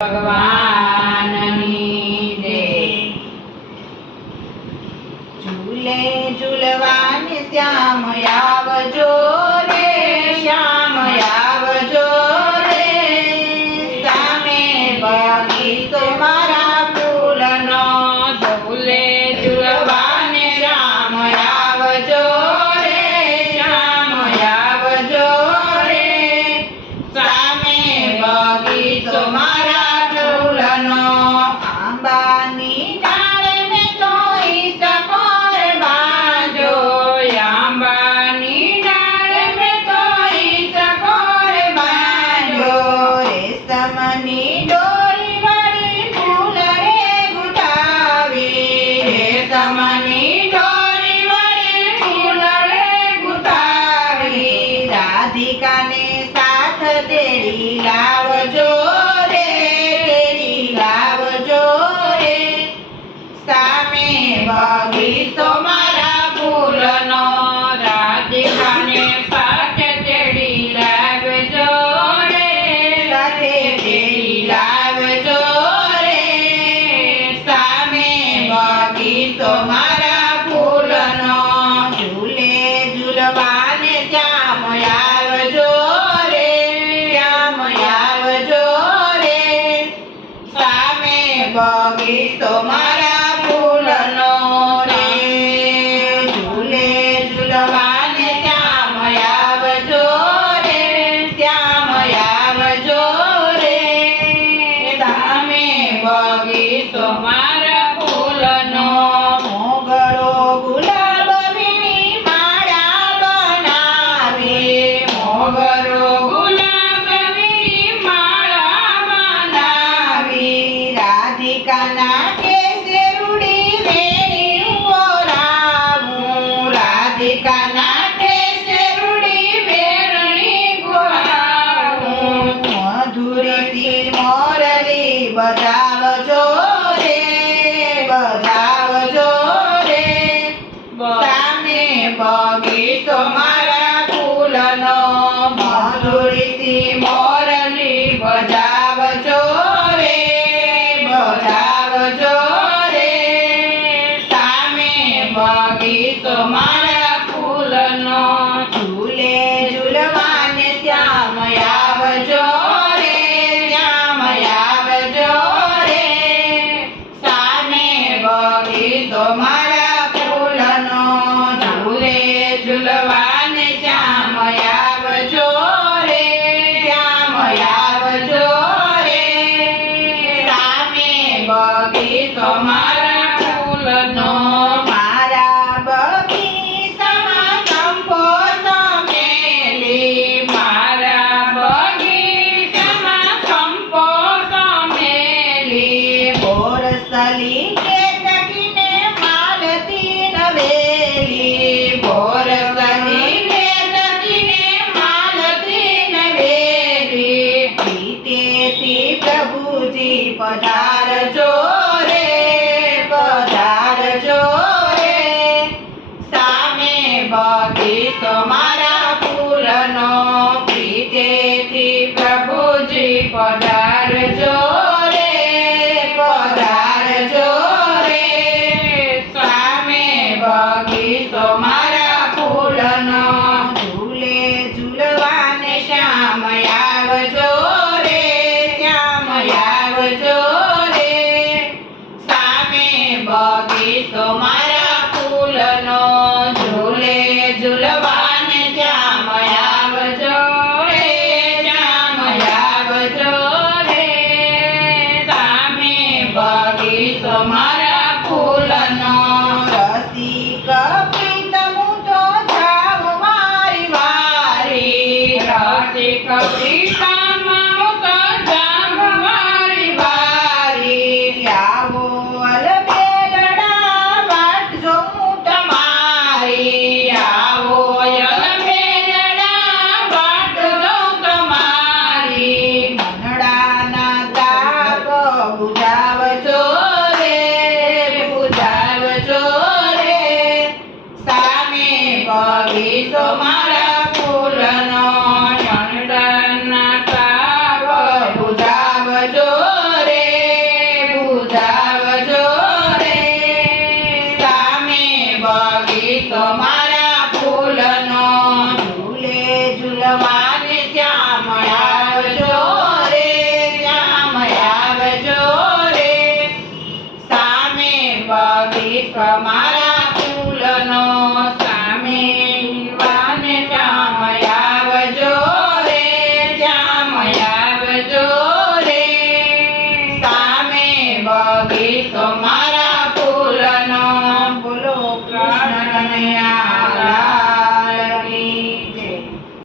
ભગવાનની જય। ઝૂલે ઝૂલવાને શ્યામ આવજો રે, શ્યામ આવજો રે, સામે બગીચો મારા ફૂલનો। ઝૂલે ઝૂલવાને શ્યામ આવજો રે, શ્યામ આવજો રે, સામે બગીચો મારા આંબાની ડાળે મેં તો ઈસકોર બાંધ્યો, આંબાની ડાળે મેં તો ઈસકોર બાંધ્યો, રેશમની દોરી વળી ફૂલ રે ગુંથાવી, રેશમની દોરી વળી ફૂલ રે ગુંથાવી, રાધિકાને સાથ તેડી લાવજો બગીચો મારા ફૂલનો। રાધિકાને સાથે તેડી લાવજો રે, સાથે તેડી લાવજો રે, સામે બગીચો મારા ફૂલનો। ઝૂલે ઝૂલવાને શ્યામ આવજો રે, શ્યામ આવજો રે, સામે બગીચો મારા બગીચો મારા ફૂલનો। મોગરો ગુલાબ વીણી માળા બનાવી, મોગરો ગુલાબ વીણી માળા બનાવી, રાધિકાના કેસે રૂડી વેણી ગોરાવું, રાધિકાના કેસે રૂડી વેણી ગોરાવું, મધુરીથી મોરલી બજાવજો રે, બજાવજો રે, સામે બગીચો મારા ફૂલનો। મધુરીથી મોરલી બજાવજો રે, બજાવજો રે, સામે બગીચો મારા ફૂલનો। ઝૂલે ઝૂલવાને શ્યામ આવજો રે, શ્યામ આવજો રે, સામે બગીચો મારા ફૂલનો। ઝૂલે ઝૂલવાને શ્યામ આવજો રે, શ્યામ આવજો રે, સામે બગીચો મારા ફૂલનો। મારા બગીચામાં ચંપો ચમેલી, મારા બગીચામાં ચંપો ચમેલી, બોરસલી કેતકીને માલતી નવેલી, બોરસલી કેતકીને માલતી નવેલી, પ્રીતેથી પ્રભુજી પધારજો રે, પધારજો રે, સામે બગીચો મારા ફૂલનો। પ્રીતેથી પ્રભુજી પધારજો રે, પધારજો રે, સામે બગીચો મારા ફૂલનો। ઝૂલે ઝૂલવાને શ્યામ આવજો રે, શ્યામ આવજો રે, સામે બગીચો મારા ફૂલનો। ઝૂલે ઝૂલવાને શ્યામ આવજો રે, શ્યામ આવજો રે, સામે બગીચો મારા ફૂલનો। રસિક પ્રીતમ તો જાવ મારી વારી, રસિક પ્રીતમ તો જાવ મારી વારી, આવો અલબેલડા વાટ જોઉં તમારી, આવો અલબેલડા વાટ જોઉં તમારી, મનડાના તાપ બુઝાવજો રે, બુઝાવજો રે, મારા ફૂલનો